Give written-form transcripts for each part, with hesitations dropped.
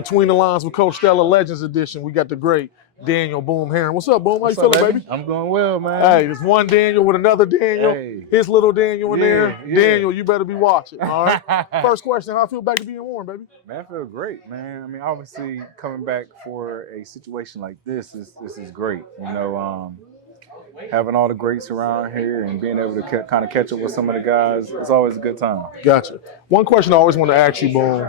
Between the Lines with Coach Stella Legends Edition, we got the great Daniel Boom Herron. What's up, Boom? How you feeling, baby? I'm doing well, man. Hey, there's one Daniel with another Daniel. Hey. His little Daniel in there. Yeah. Daniel, you better be watching, all right? First question, how I feel back to being Warren, baby? Man, I feel great, man. I mean, obviously, coming back for a situation like this is great. You know, having all the greats around here and being able to kind of catch up with some of the guys, it's always a good time. Gotcha. One question I always want to ask you, Boom.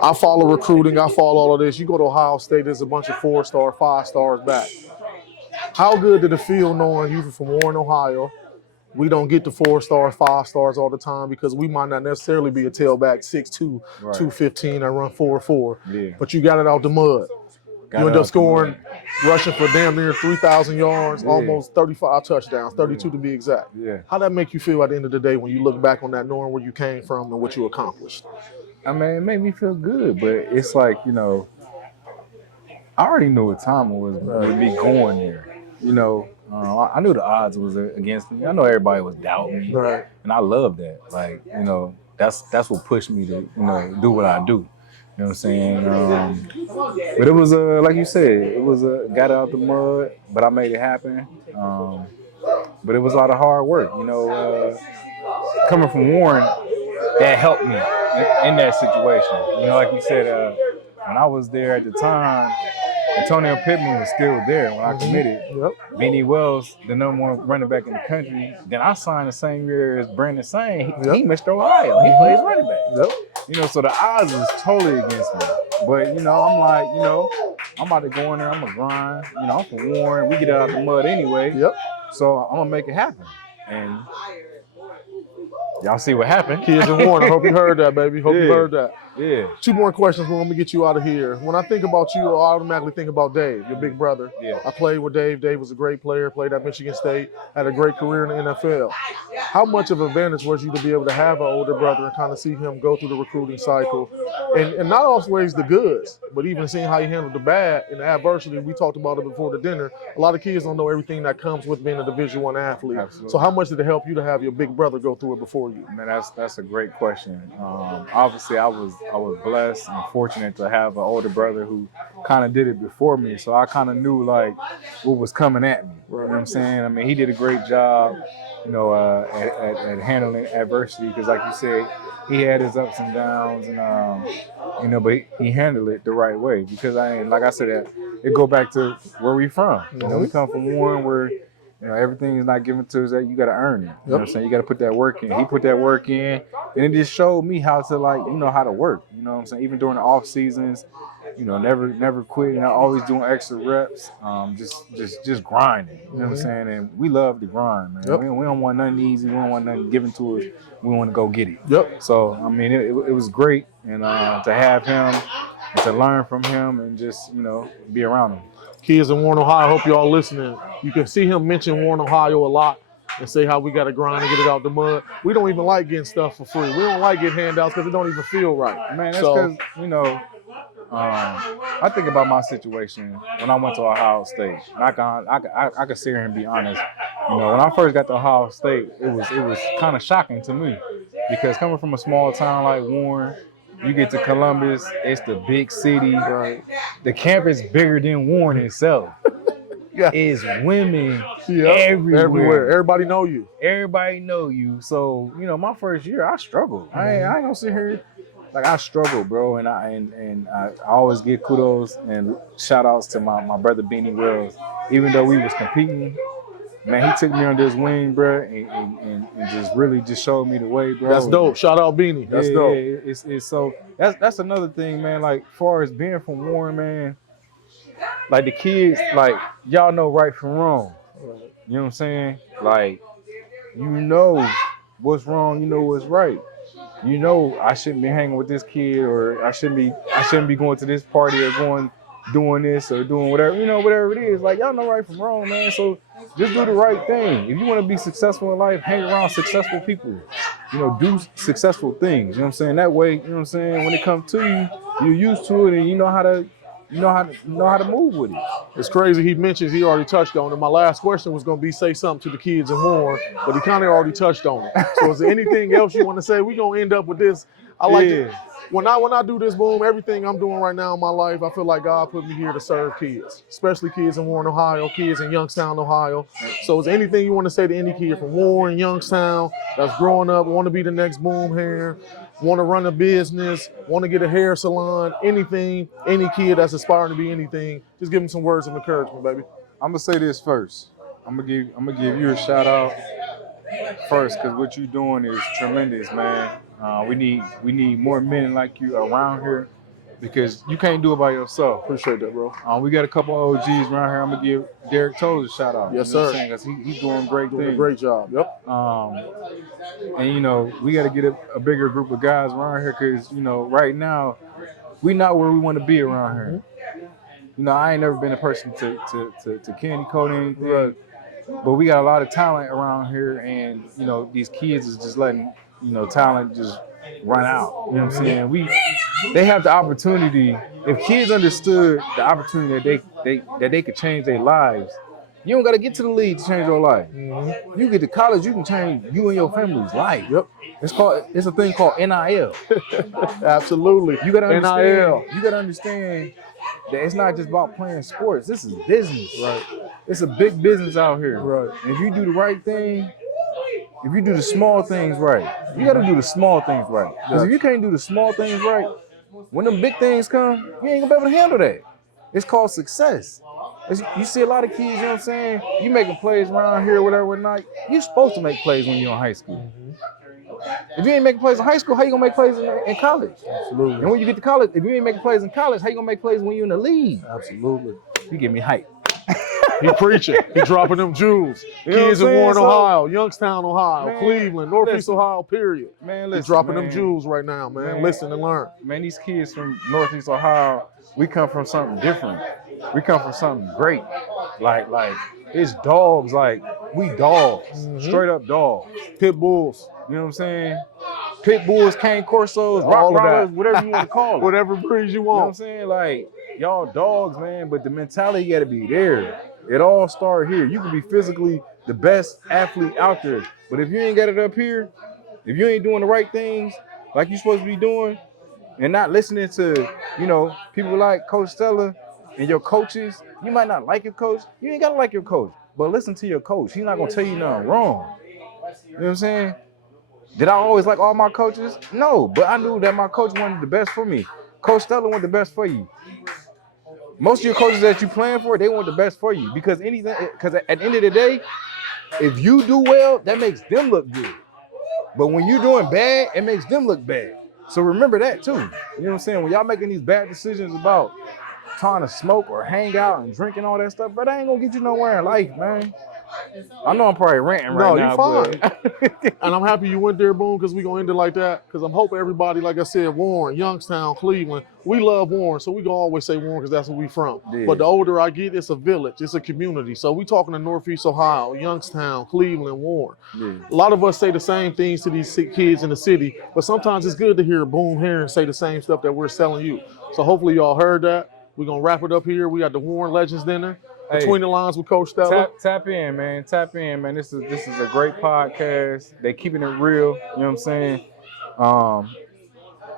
I follow recruiting. I follow all of this. You go to Ohio State, there's a bunch of 4-star, 5-stars back. How good did it feel knowing you from Warren, Ohio? We don't get the 4-stars, 5-stars all the time because we might not necessarily be a tailback 6'2", right. 215 and run 4.4. Yeah. But you got it out the mud. You end up scoring, rushing for damn near 3,000 yards, almost 35 touchdowns, 32 to be exact. Yeah. How that make you feel at the end of the day when you look back on that, knowing where you came from and what you accomplished? I mean, it made me feel good, but it's like, you know, I already knew what time it was with me going there. You know, I knew the odds was against me. I know everybody was doubting me, right. And I love that. Like, you know, that's what pushed me to, you know, do what I do. You know what I'm saying? But it was like you said, it was got out the mud, but I made it happen. But it was a lot of hard work. You know, coming from Warren, that helped me in that situation. You know, like you said, when I was there at the time, Antonio Pittman was still there when I committed. Yep. Beanie Wells, the #1 running back in the country. Then I signed the same year as Brandon Sain. He Mr. Ohio. He plays running back. Yep. You know, so the odds was totally against me. But, you know, I'm like, you know, I'm about to go in there. I'm going to grind. You know, I'm from Warren. We get out of the mud anyway. Yep. So I'm going to make it happen. And y'all see what happened. Kids in Warren, I hope you heard that, baby. Hope you heard that. Yeah. 2 more questions. Let me get you out of here. When I think about you, I automatically think about Dave, your big brother. Yeah. I played with Dave. Dave was a great player, played at Michigan State, had a great career in the NFL. How much of an advantage was you to be able to have an older brother and kind of see him go through the recruiting cycle? And not always the goods, but even seeing how he handled the bad and the adversity. We talked about it before the dinner. A lot of kids don't know everything that comes with being a Division I athlete. Absolutely. So how much did it help you to have your big brother go through it before you? Man, that's a great question. Obviously, I was blessed and fortunate to have an older brother who kind of did it before me. So I kind of knew like what was coming at me. You know what I'm saying? I mean, he did a great job, you know, at handling adversity because, like you said, he had his ups and downs, and you know, but he handled it the right way because like I said, it go back to where we from. You know, we come from Warren where, you know, everything is not given to us. That you got to earn it. You know what I'm saying? You got to put that work in. He put that work in, and it just showed me how to, like, you know, how to work. You know what I'm saying? Even during the off seasons, you know, never quit. You know, always doing extra reps. Just grinding. You know what I'm saying? And we love to grind, man. Yep. We don't want nothing easy. We don't want nothing given to us. We want to go get it. Yep. So I mean, it was great, and to have him, and to learn from him, and just, you know, be around him. Kids in Warren, Ohio, I hope y'all listening. You can see him mention Warren, Ohio a lot and say how we got to grind and get it out the mud. We don't even like getting stuff for free. We don't like getting handouts because it don't even feel right. Man, that's because, you know, I think about my situation when I went to Ohio State. And I could sit here and be honest. You know, when I first got to Ohio State, it was kind of shocking to me because coming from a small town like Warren, you get to Columbus, it's the big city. Right. The campus bigger than Warren itself. Yeah. It's women everywhere. Everybody know you. Everybody know you. So, you know, my first year, I struggled. I ain't gonna sit here. Like, I struggled, bro. And I always give kudos and shout outs to my brother Beanie Wells. Even though we was competing, man, he took me under his wing, bro, and just really just showed me the way, bro. That's dope. Shout out Beanie. That's dope. Yeah, it's so that's another thing, man. Like, far as being from Warren, man, like the kids, like, y'all know right from wrong. You know what I'm saying? Like, you know what's wrong, you know what's right. You know I shouldn't be hanging with this kid, or I shouldn't be going to this party or doing this or doing whatever, you know, whatever it is. Like, y'all know right from wrong, man. So just do the right thing. If you want to be successful in life, hang around successful people. You know, do successful things. You know what I'm saying? That way, you know what I'm saying, when it comes to you, you're used to it and you know how to move with it. It's crazy. He mentions he already touched on it. My last question was going to be say something to the kids in Warren, but he kind of already touched on it. So is there anything else you want to say? We're going to end up with this. I like to, when I do this, Boom, everything I'm doing right now in my life, I feel like God put me here to serve kids, especially kids in Warren, Ohio, kids in Youngstown, Ohio. So is there anything you want to say to any kid from Warren, Youngstown, that's growing up, want to be the next Boom Herron, want to run a business, want to get a hair salon, anything, any kid that's aspiring to be anything, just give them some words of encouragement, baby. I'm gonna say this first. I'm gonna give you a shout out first, because what you're doing is tremendous, man. We need more men like you around here, because you can't do it by yourself. Appreciate that, bro. We got a couple of OGs around here. I'm gonna give Derek Toles a shout out. Yes, you know sir. Because he's doing great Doing things. a great job. Yep. And we got to get a bigger group of guys around here, because right now we not where we want to be around here. I ain't never been a person to candy coat anything. Right. But we got a lot of talent around here, and these kids is just letting talent just run out. You know what I'm saying? They have the opportunity. If kids understood the opportunity that they could change their lives, you don't got to get to the league to change your life. You get to college, you can change you and your family's life. Yep. It's a thing called NIL. Absolutely. You gotta understand. NIL. You gotta understand that it's not just about playing sports. This is business. Right. It's a big business out here. Right. And if you do the right thing, if you do the small things right, you got to do the small things right. Because if you can't do the small things right, when them big things come, you ain't gonna be able to handle that. It's called success. You see a lot of kids, you know what I'm saying? You making plays around here, whatever, night. You're supposed to make plays when you're in high school. If you ain't making plays in high school, how you gonna make plays in college? Absolutely. And when you get to college, if you ain't making plays in college, how you gonna make plays when you're in the league? Absolutely. You give me hype. He preaching. He dropping them jewels. Kids in Warren, Ohio, Youngstown, Ohio, man, Cleveland, Northeast Ohio, period. Man, listen, he's dropping them jewels right now, man. Listen and learn. Man, these kids from Northeast Ohio, we come from something different. We come from something great. Like it's dogs. Like we dogs, straight up dogs. Pit bulls. You know what I'm saying? Pit bulls, cane corsos, rottweilers, whatever you want to call it. Whatever breed you want. You know what I'm saying? Like y'all dogs, man. But the mentality got to be there. It all starts here. You can be physically the best athlete out there, but if you ain't got it up here, if you ain't doing the right things like you're supposed to be doing, and not listening to, people like Coach Stella and your coaches, you might not like your coach. You ain't gotta like your coach, but listen to your coach. He's not gonna tell you nothing wrong. You know what I'm saying? Did I always like all my coaches? No, but I knew that my coach wanted the best for me. Coach Stella wanted the best for you. Most of your coaches that you playing for, they want the best for you, because at the end of the day, if you do well, that makes them look good. But when you're doing bad, it makes them look bad. So remember that too. You know what I'm saying? When y'all making these bad decisions about trying to smoke or hang out and drink and all that stuff, but that ain't gonna get you nowhere in life, man. I know I'm probably ranting right now. No, you're fine. And I'm happy you went there, Boom, because we're going to end it like that. Because I'm hoping everybody, like I said, Warren, Youngstown, Cleveland, we love Warren. So we going to always say Warren because that's where we from. Yeah. But the older I get, it's a village. It's a community. So we talking to Northeast Ohio, Youngstown, Cleveland, Warren. Yeah. A lot of us say the same things to these kids in the city. But sometimes it's good to hear Boom Herron say the same stuff that we're selling you. So hopefully y'all heard that. We're going to wrap it up here. We got the Warren Legends Dinner. Between the Lines with Coach Stella. Tap in, man. Tap in, man. This is a great podcast. They keeping it real. You know what I'm saying?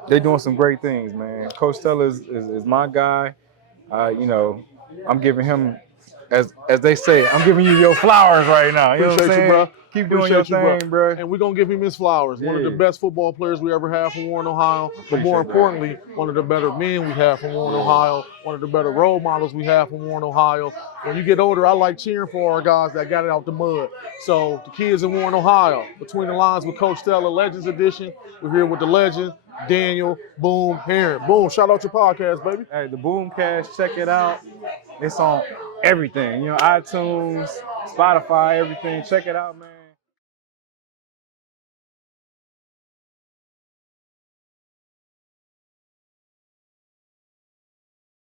They doing some great things, man. Coach Stella is my guy. I'm giving him, as they say, I'm giving you your flowers right now. You know what I'm saying? Bro. Keep doing your thing, bro. And we're going to give him his flowers. Yeah. One of the best football players we ever had from Warren, Ohio. But more importantly, one of the better men we have from Warren, Ohio. One of the better role models we have from Warren, Ohio. When you get older, I like cheering for our guys that got it out the mud. So the kids in Warren, Ohio, Between the Lines with Coach Stella, Legends Edition. We're here with the legend, Daniel Boom Herron. Boom, shout out your podcast, baby. Hey, the Boomcast, check it out. It's on everything. iTunes, Spotify, everything. Check it out, man.